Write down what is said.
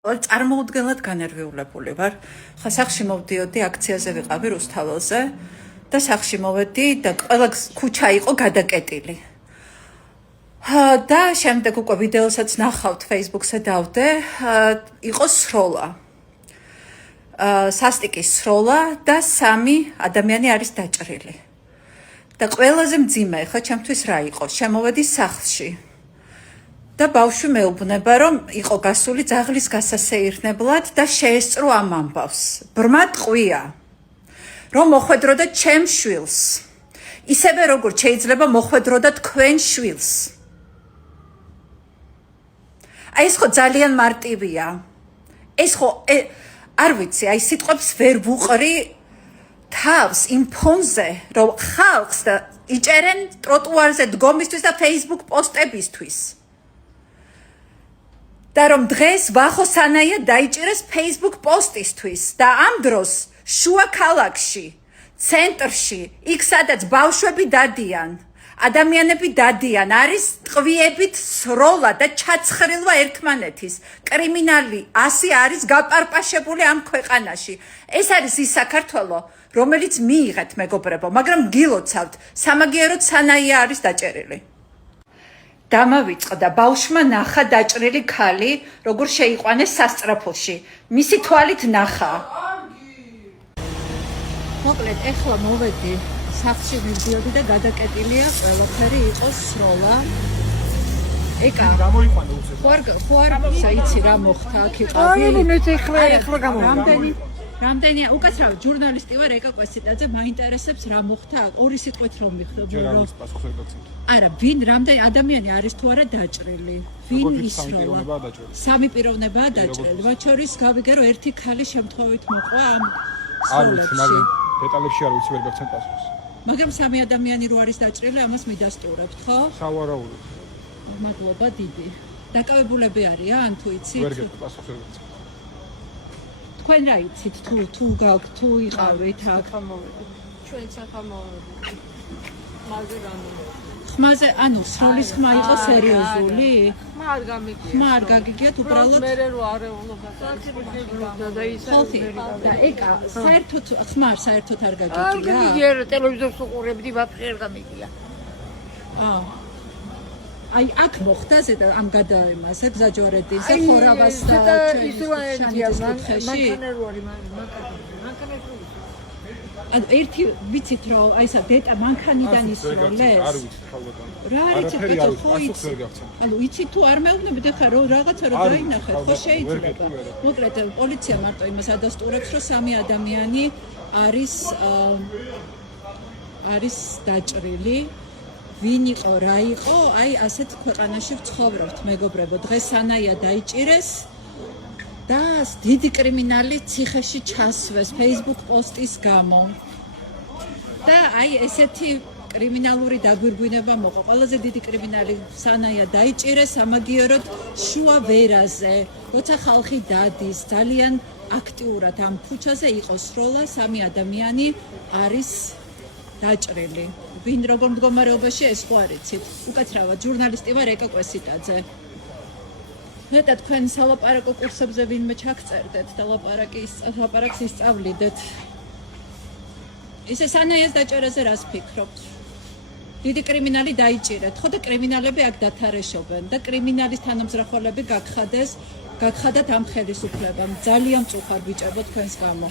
წარმოუდგენლად განერვიულებული ვარ. ხა სახში მოვდიოდი, აქციაზე ვიყავი რუსთაველზე და სახში მოვედი და ყველა ქუჩა იყო გადაკეტილი. და შემდეგ უკვე ვიდეოსაც ნახავთ Facebook-ზე დავდე, იყო სროლა. სასტიკის სროლა და 3 ადამიანი არის დაჭრილი. და ყველაზე მძიმე ხა ჩემთვის რა იყო? შემოვედი სახლში. და ბავშვი მეუბნება, რომ იყო გასული ძაღლის გასასეირნებლად და შეესწრო ამ ამბავს. ბრმა ტყვია, რომ მოხვედროდა ჩემ შვილს. ისევე როგორც შეიძლება მოხვედროდა თქვენ შვილს. აი ეს ხო ძალიან მარტივია. ეს ხო არ ვიცი, აი სიტყვებს ვერ ვუყრი თავს იმ ფონზე, რომ ხალხს და იჭერენ ტროტუარზე დგომისთვის და Facebook პოსტებისთვის. და რომ დღეს ვახო სანაია დაიჭირეს Facebook პოსტისთვის და ამ დროს შუა ქალაქში, ცენტრში, იქ სადაც ბავშვები დადიან, ადამიანები დადიან, არის ტყვიებით სროლა და ჩაცხრილვა ერთმანეთის. კრიმინალი ასე არის გაპარპაშებული ამ ქვეყანაში. ეს არის ის საქართველო, რომელიც მიიღეთ მეგობრებო, მაგრამ გილოცავთ, სამაგიეროდ სანაია არის დაჭერილი. დამავიწყდა ბავშვმა ნახა დაჭრილი ქალი, როგორ შეიყვანეს სასწრაფოში. მისი თვალით ნახა. მოკლედ, ეხლა მოვედი სახლში მივდიოდი და გადაკეტილია ყველაფერი, იყო სროლა. ეკა, გამოიყვანა უცებ. ხوار საიცი რა მოხდა, აქ იყავი. ეხლა გამოიყვანა. რამდენია, უკაცრავ ჟურნალისტი ვარ, ეკა კვესიტაძე, მაინტერესებს რა მოხდა, ორი სიტყვით რომ მიხდობ, რომ არა, ვინ რამდენი ადამიანი არის თუ არა დაჭრილი, ვინ ისროლა, სამი პიროვნებაა დაჭრილი, მათ შორის გავიგე რომ ერთი ქალი შემთხვევით მოყვა ამ სროლებში. დეტალებში არ ვიცი, ვერ გაგცემ პასუხს. მაგრამ 3 ადამიანი რო არის დაჭრილი, ამას მიდასტურებთ, ხო? სავარაუდოდ. მადლობა დიდი. დაკავებულები არიან, თუ იცით? ვერ გაგცემ პასუხს, ვერ გაგცემ. თქვენ რა იცით, თუ იყავით აქ? ჩვენ სახამოვედი. მაზე გამოვედი. ხმაზე, ანუ სროლის ხმა იყო სერიოზული? ხმა არ გამიგია. ხმა არ გაგიგიათ უბრალოდ? მე რო არეულობა და ის ხალხი და ეკა საერთოდ ხმა საერთოდ არ გაგიგია? არ გამიგია, ტელევიზორს უყურებდი, ვაფშე არ გამიგია. აი აქ მოხდა ზედა ამ გადაემაზე ბზაჯვარედინზე ხორავას და შანიძის კუთხეში. ანუ ერთი ვიცით რომ აი ესა დეტა მანქანიდან ისროლეს. არ ვიცი ხალბატონო. რა იცით ბიჭო, ხო იცით? ანუ იცით თუ არ მეუბნებით ახლა რომ რაღაცა რომ დაინახეთ, ხო შეიძლება. მოკლედ პოლიცია მარტო იმას ადასტურებს რომ 3 ადამიანი არის დაჭრილი. ვინ იყო, რა იყო, აი ასეთ ქვეყანაში ვცხოვრობთ, მეგობრებო. დღეს სანაია დაიჭირეს და დიდი კრიმინალი ციხეში ჩასვეს Facebook პოსტის გამო. და აი ესეთი კრიმინალური დაგვირგვინება მოყვა. ყველაზე დიდი კრიმინალი სანაია დაიჭირეს სამაგიეროდ შუა ვერაზე. როცა ხალხი დადის, ძალიან აქტიურად ამ ქუჩაზე იყო სროლა, 3 ადამიანი არის დაჭრილი. ვინ როგორ მდგომარეობაში ეს ხო არ იცით? უკაცრავად ჟურნალისტი ვარ, ეკა კვესიტაძე. მეტად თქვენ სალაპარაკო კურსებზე ვინმე ჩაგწერდეთ და ლაპარაკს ისწავლიდეთ. ისე სანაიას დაჭერაზე რას ფიქრობთ? დიდი კრიმინალი დაიჭირეთ, ხო და კრიმინალები აქ დათარეშობენ და კრიმინალის თანამზრახველები გაგხადათ ამ ხელისუფლებამ. ძალიან მწუხარ ბიჭებო თქვენს გამო.